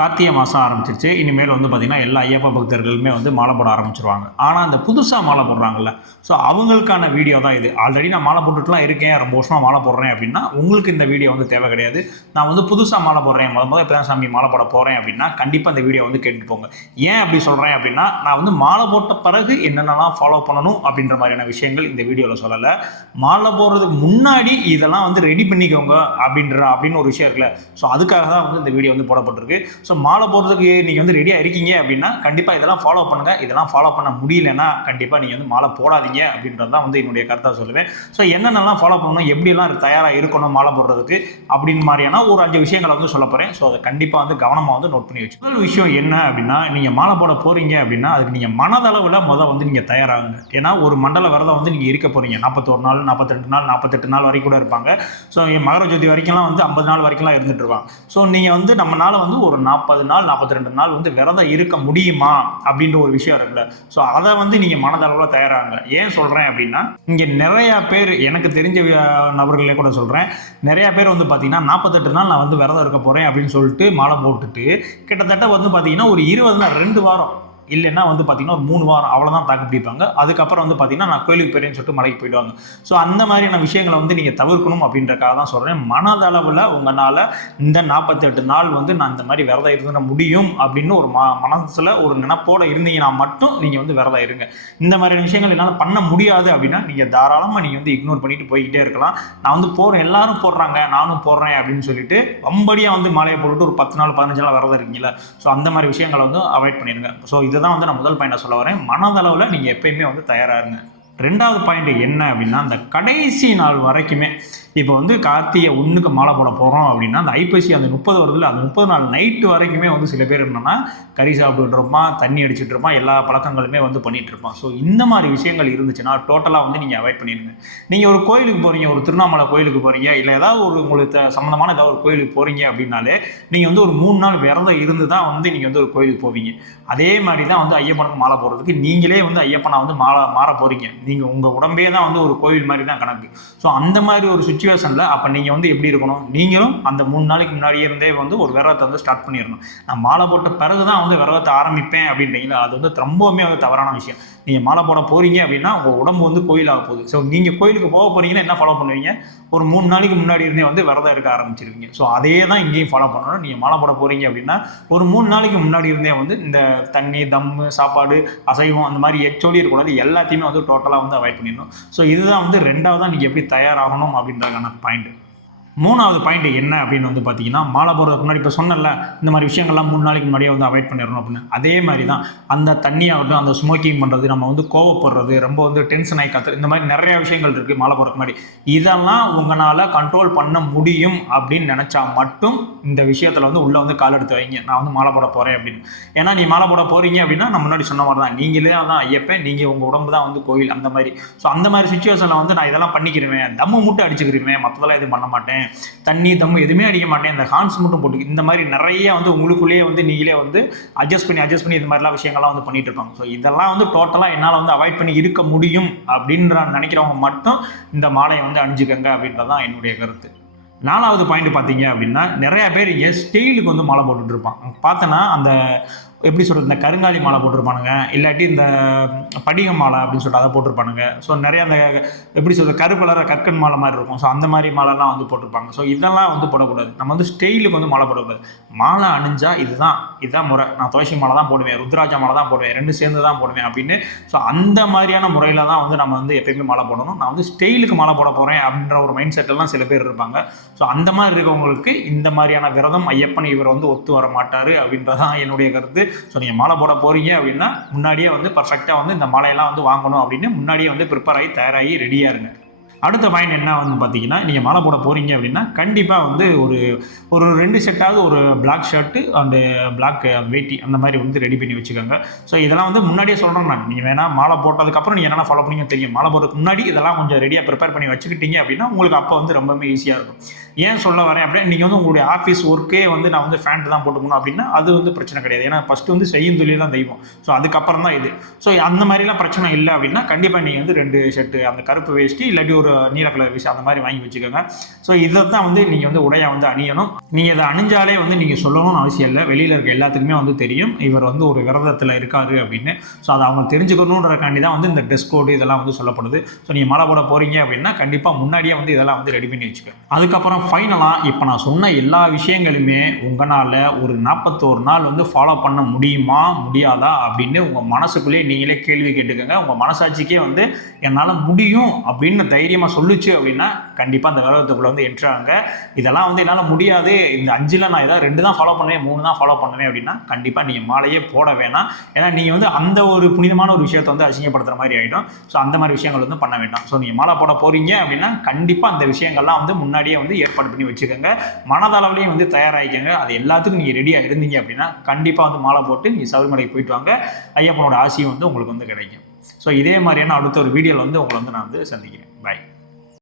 கார்த்திகை மாதம் ஆரம்பிச்சிருச்சு. இனிமேல் வந்து பார்த்திங்கன்னா, எல்லா ஐயப்ப பக்தர்களுமே வந்து மாலை போட ஆரம்பிச்சுருவாங்க. ஆனால் அந்த புதுசாக மாலை போடுறாங்கல்ல, ஸோ அவங்களுக்கான வீடியோ தான் இது. ஆல்ரெடி நான் மாலை போட்டுட்டுலாம் இருக்கேன், ரொம்ப வருஷமாக மாலை போடுறேன் அப்படின்னா, உங்களுக்கு இந்த வீடியோ வந்து தேவை கிடையாது. நான் வந்து புதுசாக மாலை போடுறேன், முதல்ல இப்போ தான் சாமி மாலை போட போகிறேன் அப்படின்னா, கண்டிப்பாக அந்த வீடியோ வந்து கேட்டுட்டு போங்க. ஏன் அப்படி சொல்கிறேன் அப்படின்னா, நான் வந்து மாலை போட்ட பிறகு என்னென்னலாம் ஃபாலோ பண்ணணும் அப்படின்ற மாதிரியான விஷயங்கள் இந்த வீடியோவில் சொல்லலை. மாலை போடுறதுக்கு முன்னாடி இதெல்லாம் வந்து ரெடி பண்ணிக்கோங்க அப்படின்னு ஒரு விஷயம் இருக்குல்ல, ஸோ அதுக்காக தான் வந்து இந்த வீடியோ வந்து போடப்பட்டிருக்கு. ஸோ மாலை போடுறதுக்கு நீங்கள் வந்து ரெடியாக இருக்கீங்க அப்படின்னா கண்டிப்பாக இதெல்லாம் ஃபாலோ பண்ணுங்கள். இதெல்லாம் ஃபாலோ பண்ண முடியலன்னா கண்டிப்பாக நீங்கள் வந்து மாலை போடாதீங்க அப்படின்றது தான் வந்து என்னுடைய கருத்தாக சொல்லுவேன். ஸோ என்னென்னலாம் ஃபாலோ பண்ணணும், எப்படிலாம் தயாராக இருக்கணும் மாலை போடுறதுக்கு அப்படின்னு மாதிரியான ஒரு 5 விஷயங்களை வந்து சொல்ல போகிறேன். ஸோ அதை கண்டிப்பாக வந்து கவனமாக வந்து நோட் பண்ணி வச்சு. முதல் விஷயம் என்ன அப்படின்னா, நீங்கள் மாலை போட போகிறீங்க அப்படின்னா அதுக்கு நீங்கள் மனதளவில் வந்து நீங்கள் தயாராகுங்க. ஏன்னா ஒரு மண்டல விரதம் வந்து நீங்கள் இருக்க போகிறீங்க. 41 நாள், 42 நாள், 48 நாள் வரைக்கும் கூட இருப்பாங்க. ஸோ மகர ஜோதி வரைக்கும்லாம் வந்து 50 நாள் வரைக்கும்லாம் இருந்துட்டு இருப்பாங்க. ஸோ நீங்கள் வந்து நம்மளால வந்து ஒரு 40 நாள் 42 நாள் வந்து விரதம் இருக்க முடியுமா அப்படின்ற ஒரு விஷயம் இருக்குல்ல, ஸோ அதை வந்து நீங்கள் மனதளவில் தயாராகுங்க. ஏன் சொல்கிறேன் அப்படின்னா, இங்கே நிறையா பேர் எனக்கு தெரிஞ்ச நபர்களே கூட சொல்கிறேன், நிறையா பேர் வந்து பார்த்தீங்கன்னா 48 நாள் நான் வந்து விரதம் இருக்க போகிறேன் அப்படின்னு சொல்லிட்டு மாலை போட்டுட்டு கிட்டத்தட்ட வந்து பார்த்தீங்கன்னா ஒரு 20 நாள் 2 வாரம் இல்லைன்னா வந்து பார்த்தீங்கன்னா ஒரு 3 வாரம் அவ்வளோதான் தாக்கு பிடிப்பாங்க. அதுக்கப்புறம் வந்து பார்த்தீங்கன்னா நான் கோயிலுக்கு போயிறேன்னு சொல்லிட்டு மலைக்கு போயிடுவாங்க. ஸோ அந்த மாதிரியான விஷயங்களை வந்து நீங்கள் தவிர்க்கணும் அப்படின்றக்காக தான் சொல்கிறேன். மனதளவில் உங்களால் இந்த 48 நாள் வந்து நான் இந்த மாதிரி விரதம் இருந்துட முடியும் அப்படின்னு ஒரு மனசில் ஒரு நினைப்போடு இருந்தீங்கன்னா மட்டும் நீங்கள் வந்து விரதம் இருங்க. இந்த மாதிரியான விஷயங்கள் என்னால் பண்ண முடியாது அப்படின்னா நீங்கள் தாராளமாக நீங்கள் வந்து இக்னோர் பண்ணிட்டு போய்கிட்டே இருக்கலாம். நான் வந்து போகிறேன், எல்லாரும் போடுறாங்க நானும் போடுறேன் அப்படின்னு சொல்லிட்டு வம்படியாக வந்து மாலையை போட்டுட்டு ஒரு 10 நாள் 15 நாள் விரதம் இருக்கீங்களா, ஸோ அந்த மாதிரி விஷயங்களை வந்து அவாய்ட் பண்ணிடுங்க. ஸோ இதுதான் வந்து நான் முதல் பாயிண்ட் சொல்ல வரேன். மனதளவில் நீங்கள் எப்பயுமே வந்து தயாராக இருங்க. 2வது பாயிண்ட் என்ன அப்படின்னா, அந்த கடைசி நாள் வரைக்குமே இப்போ வந்து கார்த்திகை 1க்கு மாலை போட போகிறோம் அப்படின்னா அந்த ஐப்பசி அந்த 30 வருதுல, அந்த 30 நாள் நைட்டு வரைக்குமே வந்து சில பேர் என்னன்னா கறி சாப்பிட்டுட்டு இருப்பான், தண்ணி அடிச்சுட்டு இருப்பான், எல்லா பழக்கங்களுமே வந்து பண்ணிட்டு இருப்பான். ஸோ இந்த மாதிரி விஷயங்கள் இருந்துச்சுன்னா டோட்டலாக வந்து நீங்கள் அவாய்ட் பண்ணிடுங்க. நீங்கள் ஒரு கோயிலுக்கு போகிறீங்க, ஒரு திருவண்ணாமலை கோயிலுக்கு போகிறீங்க, இல்லை ஏதாவது ஒரு உங்களுக்கு சம்மந்தமான ஏதாவது ஒரு கோயிலுக்கு போகிறீங்க அப்படின்னாலே நீங்கள் வந்து ஒரு 3 நாள் விரதம் இருந்து தான் வந்து நீங்கள் வந்து ஒரு கோயிலுக்கு போவீங்க. அதே மாதிரி தான் வந்து ஐயப்பனுக்கு மாலை போடுறதுக்கு நீங்களே வந்து ஐயப்பனை வந்து மாற போகிறீங்க. நீங்கள் உங்கள் உடம்பே தான் வந்து ஒரு கோயில் மாதிரி தான் கணக்கு. ஸோ அந்த மாதிரி ஒரு சுச்சுவேஷனில் அப்போ நீங்கள் வந்து எப்படி இருக்கணும், நீங்களும் அந்த 3 நாளைக்கு முன்னாடியே இருந்தே வந்து ஒரு விரதத்தை வந்து ஸ்டார்ட் பண்ணிடணும். நான் மாலை போட்ட பிறகு தான் வந்து விரதத்தை ஆரம்பிப்பேன் அப்படின்றீங்களா, அது வந்து ரொம்பவுமே வந்து தவறான விஷயம். நீங்கள் மாலை போட போகிறீங்க அப்படின்னா உங்கள் உடம்பு வந்து கோயிலாக போகுது. ஸோ நீங்கள் கோயிலுக்கு போக போகிறீங்கன்னா என்ன ஃபாலோ பண்ணுவீங்க, ஒரு 3 நாளைக்கு முன்னாடி இருந்தே வந்து விரதம் இருக்க ஆரம்பிச்சிருவீங்க. ஸோ அதே தான் இங்கேயும் ஃபாலோ பண்ணணும். நீங்கள் மாலை போட போகிறீங்க அப்படின்னா ஒரு 3 நாளைக்கு முன்னாடி இருந்தே வந்து இந்த தண்ணி, தம்மு, சாப்பாடு, அசைவம் அந்த மாதிரி எச்சோடி இருக்கக்கூடாது, எல்லாத்தையுமே வந்து டோட்டலாக வந்து அவாய்ட் பண்ணிடணும். ஸோ இதுதான் வந்து 2வது நீங்கள் எப்படி தயாராகணும் அப்படின்றதுக்கான பாயிண்ட். 3வது பாயிண்ட் என்ன அப்படின்னு வந்து பார்த்தீங்கன்னா, மாலை போடுறதுக்கு முன்னாடி இப்போ சொன்னல இந்த மாதிரி விஷயங்கள்லாம் 3 நாளைக்கு முன்னாடியே வந்து அவாய்ட் பண்ணிடணும் அப்படின்னு. அதே மாதிரி தான் அந்த தண்ணியாகட்டும், அந்த ஸ்மோக்கிங் பண்ணுறது, நம்ம வந்து கோவப்படுறது, ரொம்ப வந்து டென்ஷன் ஆகி கற்று, இந்த மாதிரி நிறையா விஷயங்கள் இருக்குது மாலை போடுறதுக்கு முன்னாடி. இதெல்லாம் உங்களால் கண்ட்ரோல் பண்ண முடியும் அப்படின்னு நினச்சா மட்டும் இந்த விஷயத்தில் வந்து உள்ளே வந்து கால் எடுத்து வைங்க, நான் வந்து மாலை போட போகிறேன் அப்படின்னு. ஏன்னா நீ மாலை போட போகிறீங்க அப்படின்னா நான் முன்னாடி சொன்ன மாதிரி தான், நீங்களே தான் ஐயப்பன், நீங்கள் உங்கள் உடம்பு தான் வந்து கோயில், அந்த மாதிரி. ஸோ அந்த மாதிரி சுச்சுவேஷனில் வந்து நான் இதெல்லாம் பண்ணிக்கிறேன், தம்மு மட்டும் அடிச்சுக்கிருவேன், மற்றதெல்லாம் எதுவும் பண்ண மாட்டேன், தண்ணி தம்மு எதுவுமே அடிக்க மாட்டேன், இந்த ஹான்ஸ் மட்டும் போட்டு, இந்த மாதிரி நிறைய வந்து உங்களுக்குள்ளேயே வந்து நீங்களே வந்து அட்ஜஸ்ட் பண்ணி இந்த மாதிரிலாம் விஷயங்கள்லாம் வந்து பண்ணிட்டு இருப்பாங்க. ஸோ இதெல்லாம் வந்து டோட்டலாக என்னால் வந்து அவாய்ட் பண்ணி இருக்க முடியும் அப்படின்ற நினைக்கிறவங்க மட்டும் இந்த மாலையை வந்து அணிஞ்சுக்கங்க அப்படின்றதான் என்னுடைய கருத்து. 4வது பாயிண்ட் பார்த்தீங்க அப்படின்னா, நிறையா பேர் இங்கே ஸ்டெயிலுக்கு வந்து மாலை போட்டுட்டு இருப்பான். பார்த்தோன்னா அந்த எப்படி சொல்கிறது, இந்த கருங்காலி மாலை போட்டிருப்பானுங்க, இல்லாட்டி இந்த படிக மாலை அப்படின்னு சொல்லிட்டு அதை போட்டிருப்பானுங்க. ஸோ நிறையா அந்த எப்படி சொல்கிறது கருப்பலர கற்கன் மாலை மாதிரி இருக்கும். ஸோ அந்த மாதிரி மாலைலாம் வந்து போட்டிருப்பாங்க. ஸோ இதெல்லாம் வந்து போடக்கூடாது. நம்ம வந்து ஸ்டெயிலுக்கு வந்து மாலை போடக்கூடாது. மாலை அணிஞ்சா இதுதான் முறை, நான் துளசி மாலை தான் போடுவேன், ருத்ராஜா மாலை தான் போடுவேன், 2 சேர்ந்து தான் போடுவேன் அப்படின்னு. ஸோ அந்த மாதிரியான முறையில் தான் வந்து நம்ம வந்து எப்பயுமே மாலை போடணும். நான் வந்து ஸ்டெயிலுக்கு மாலை போட போகிறேன் அப்படின்ற ஒரு மைண்ட் செட்டெல்லாம் சில பேர் இருப்பாங்க. ஸோ அந்த மாதிரி இருக்கவங்களுக்கு இந்த மாதிரியான விரதம் ஐயப்பன் இவர் வந்து ஒத்து வர மாட்டார் அப்படின்றதான் என்னுடைய கருத்து. ஸோ நீங்கள் மாலை போட போகிறீங்க அப்படின்னா முன்னாடியே வந்து பர்ஃபெக்டாக வந்து இந்த மாலையெல்லாம் வந்து வாங்கணும் அப்படின்னு முன்னாடியே வந்து ப்ரிப்பேர் ஆகி தயாராகி ரெடியாக இருங்க. அடுத்த பாயிண்ட் என்ன வந்து பார்த்தீங்கன்னா, நீங்கள் மாலை போட போகிறீங்க அப்படின்னா கண்டிப்பாக வந்து ஒரு 2 செட்டாவது ஒரு பிளாக் ஷர்ட்டு அண்டு பிளாக் வேட்டி அந்த மாதிரி வந்து ரெடி பண்ணி வச்சுக்கோங்க. ஸோ இதெல்லாம் வந்து முன்னாடியே சொல்கிறேன் நான், நீங்கள் வேணால் மாலை போட்டதுக்கப்புறம் நீங்கள் என்னென்ன ஃபாலோ பண்ணிங்க தெரியும். மாலை போடுறதுக்கு முன்னாடி இதெல்லாம் கொஞ்சம் ரெடியாக ப்ரிப்பேர் பண்ணி வச்சுக்கிட்டீங்க அப்படின்னா உங்களுக்கு அப்போ வந்து ரொம்பவே ஈஸியாக இருக்கும். ஏன் சொல்ல வரேன் அப்படின்னா, நீங்கள் வந்து உங்களுடைய ஆஃபீஸ் ஒர்க்கே வந்து நான் வந்து ஃபேண்ட் தான் போட்டுக்கணும் அப்படின்னா அது வந்து பிரச்சனை கிடையாது. ஏன்னா ஃபஸ்ட்டு வந்து செய்யும் தொழில் தான் தெய்வம். ஸோ அதுக்கப்புறம் தான் இது. ஸோ அந்த மாதிரிலாம் பிரச்சனை இல்லை அப்படின்னா கண்டிப்பாக நீங்கள் வந்து 2 ஷர்ட்டு, அந்த கருப்பு வேஷ்டி இல்லாட்டி ஒரு நீல கலர் வேஷ்டி அந்த மாதிரி வாங்கி வச்சுக்கோங்க. ஸோ இதை தான் வந்து நீங்கள் வந்து உடையாக வந்து அணியணும். நீங்கள் இதை அணிஞ்சாலே வந்து நீங்கள் சொல்லணும்னு அவசியம் இல்லை. வெளியில் இருக்க எல்லாத்துக்குமே வந்து தெரியும் இவர் வந்து ஒரு விரதத்தில் இருக்காரு அப்படின்னு. ஸோ அதை அவங்க தெரிஞ்சுக்கணுன்றக்காண்டி தான் வந்து இந்த ட்ரெஸ் கோடு இதெல்லாம் வந்து சொல்லப்படுது. ஸோ நீங்கள் மாலை போட போகிறீங்க அப்படின்னா கண்டிப்பாக முன்னாடியே வந்து இதெல்லாம் வந்து ரெடி பண்ணி வச்சுக்கோங்க. அதுக்கப்புறம் ஃபைனலாக இப்போ நான் சொன்ன எல்லா விஷயங்களுமே உங்களால் ஒரு 41 நாள் வந்து ஃபாலோ பண்ண முடியுமா முடியாதா அப்படின்னு உங்கள் மனசுக்குள்ளேயே நீங்களே கேள்வி கேட்டுக்கோங்க. உங்கள் மனசாட்சிக்கே வந்து என்னால் முடியும் அப்படின்னு தைரியமாக சொல்லிச்சு அப்படின்னா கண்டிப்பாக அந்த விரதத்துக்குள்ளே வந்து என்ட்ராங்க. இதெல்லாம் வந்து என்னால் முடியாது, இந்த 5ல் நான் ஏதாவது 2 தான் ஃபாலோ பண்ணுவேன் 3 தான் ஃபாலோ பண்ணுவேன் அப்படின்னா கண்டிப்பாக நீங்கள் மாலையே போட வேணாம். ஏன்னா நீங்கள் வந்து அந்த ஒரு புனிதமான ஒரு விஷயத்தை வந்து அசிங்கப்படுத்துகிற மாதிரி ஆகிடும். ஸோ அந்த மாதிரி விஷயங்கள் வந்து பண்ண வேண்டாம். ஸோ நீங்கள் மாலை போட போகிறீங்க அப்படின்னா கண்டிப்பாக அந்த விஷயங்கள்லாம் வந்து முன்னாடியே வந்து ஏற்பாடு பண்ணி வச்சுக்கோங்க. மனதளவுலையும் வந்து தயாராகிக்கங்க. அது எல்லாத்துக்கும் நீங்கள் ரெடியாக இருந்தீங்க அப்படின்னா கண்டிப்பாக வந்து மாலை போட்டு நீங்கள் சபரிமலைக்கு போயிட்டு வாங்க. ஐயப்பனோட ஆசையும் வந்து உங்களுக்கு வந்து கிடைக்கும். ஸோ இதே மாதிரியான அடுத்த ஒரு வீடியோவில் வந்து உங்களை வந்து நான் வந்து சந்திக்கிறேன்.